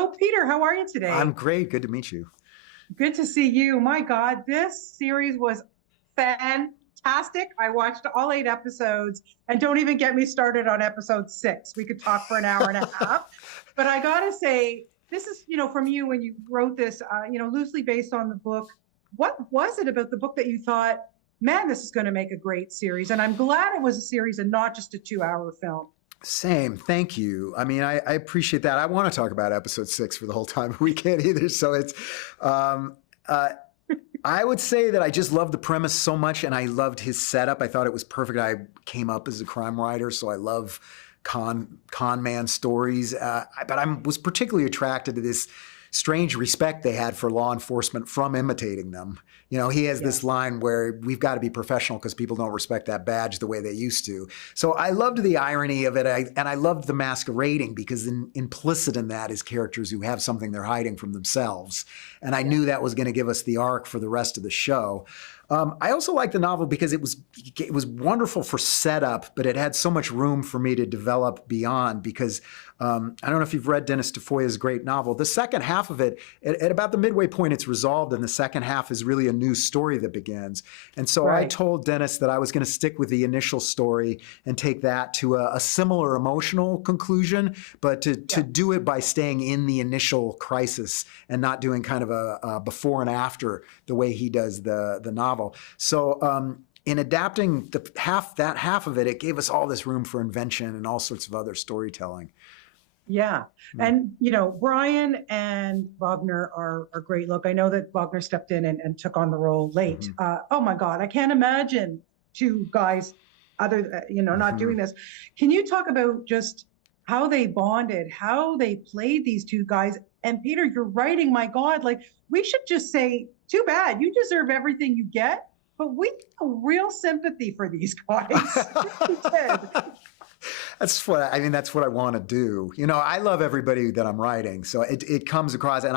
Hello, Peter. How are you I'm today? great. Good to meet you. Good to see you. My God, this series was fantastic. I watched all 8 episodes, and don't even get me started on episode 6. We could talk for an hour and a half. But I got to say, this is, from you when you wrote this, loosely based on the book. What was it about the book that you thought, man, this is going to make a great series? And I'm glad it was a series and not just a 2-hour film. Same. Thank you. I mean, I appreciate that. I want to talk about episode 6 for the whole time. We can't either. So um, uh, I would say that I just loved the premise so much, and I loved his setup. I thought it was perfect. I came up as a crime writer, so I love con man stories. But I was particularly attracted to this strange respect they had for law enforcement from imitating them. He has this line where we've got to be professional because people don't respect that badge the way they used to. So I loved the irony of it, and I loved the masquerading because implicit in that is characters who have something they're hiding from themselves. And I knew that was going to give us the arc for the rest of the show. I also liked the novel because it was wonderful for setup, but it had so much room for me to develop beyond because I don't know if you've read Dennis Tafoya's great novel. The second half of it, at about the midway point, it's resolved, and the second half is really a new story that begins. And so I told Dennis that I was going to stick with the initial story and take that to a similar emotional conclusion, but to do it by staying in the initial crisis and not doing kind of a before and after the way he does the novel. So in adapting that half of it, it gave us all this room for invention and all sorts of other storytelling. Yeah. And, Bryan and Wagner are great. Look, I know that Wagner stepped in and took on the role late. Oh, my God. I can't imagine two guys not doing this. Can you talk about just how they bonded, how they played these two guys? And Peter, you're writing, my God, like we should just say, too bad. You deserve everything you get. But we feel real sympathy for these guys. We did. That's what I want to do. I love everybody that I'm writing, so it comes across, and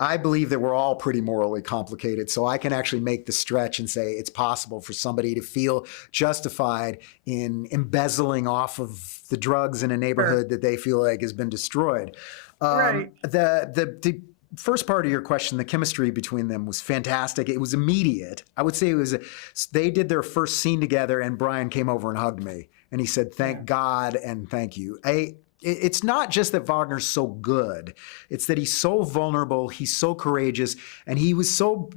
I believe that we're all pretty morally complicated, so I can actually make the stretch and say it's possible for somebody to feel justified in embezzling off of the drugs in a neighborhood that they feel like has been destroyed. The first part of your question, the chemistry between them was fantastic. It was immediate. I would say they did their first scene together, and Bryan came over and hugged me. And he said, thank God and thank you. It's not just that Wagner's so good. It's that he's so vulnerable, he's so courageous, and he was so,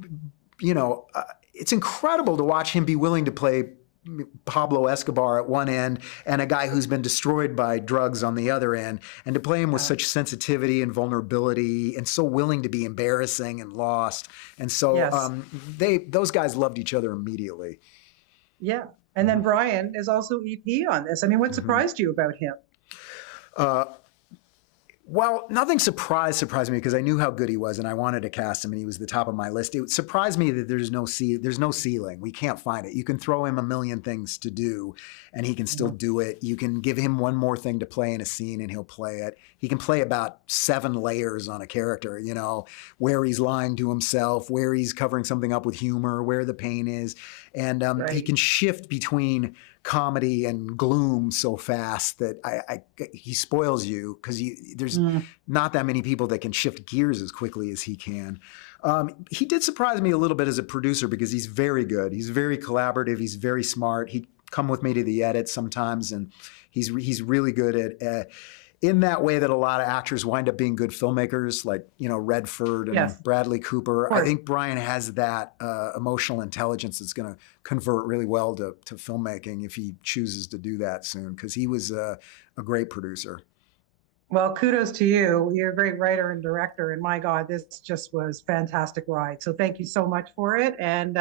it's incredible to watch him be willing to play Pablo Escobar at one end and a guy who's been destroyed by drugs on the other end, and to play him with such sensitivity and vulnerability and so willing to be embarrassing and lost. And so those guys loved each other immediately. Yeah. And then Bryan is also EP on this. I mean, what surprised you about him? Well, nothing surprised me because I knew how good he was and I wanted to cast him, and he was the top of my list. It surprised me that there's no ceiling. We can't find it. You can throw him a million things to do and he can still do it. You can give him one more thing to play in a scene and he'll play it. He can play about 7 layers on a character, where he's lying to himself, where he's covering something up with humor, where the pain is. And he can shift between comedy and gloom so fast that he spoils you because there's not that many people that can shift gears as quickly as he can. He did surprise me a little bit as a producer because he's very good. He's very collaborative. He's very smart. He'd come with me to the edit sometimes, and he's really good at in that way that a lot of actors wind up being good filmmakers, like Redford and Bradley Cooper. I think Bryan has that emotional intelligence that's going to convert really well to filmmaking if he chooses to do that soon, because he was a great producer. Well, kudos to you. You're a great writer and director, and my God, this just was fantastic ride. So thank you so much for it, and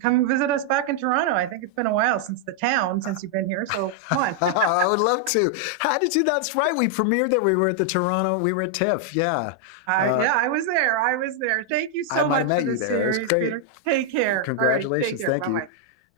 come visit us back in Toronto. I think it's been a while since you've been here. So come on. I would love to. How did you? That's right. We premiered there. We were at TIFF. Yeah. I was there. Thank you so much for this series, Peter. Take care. Congratulations. Right, take care. Thank you. Bye-bye.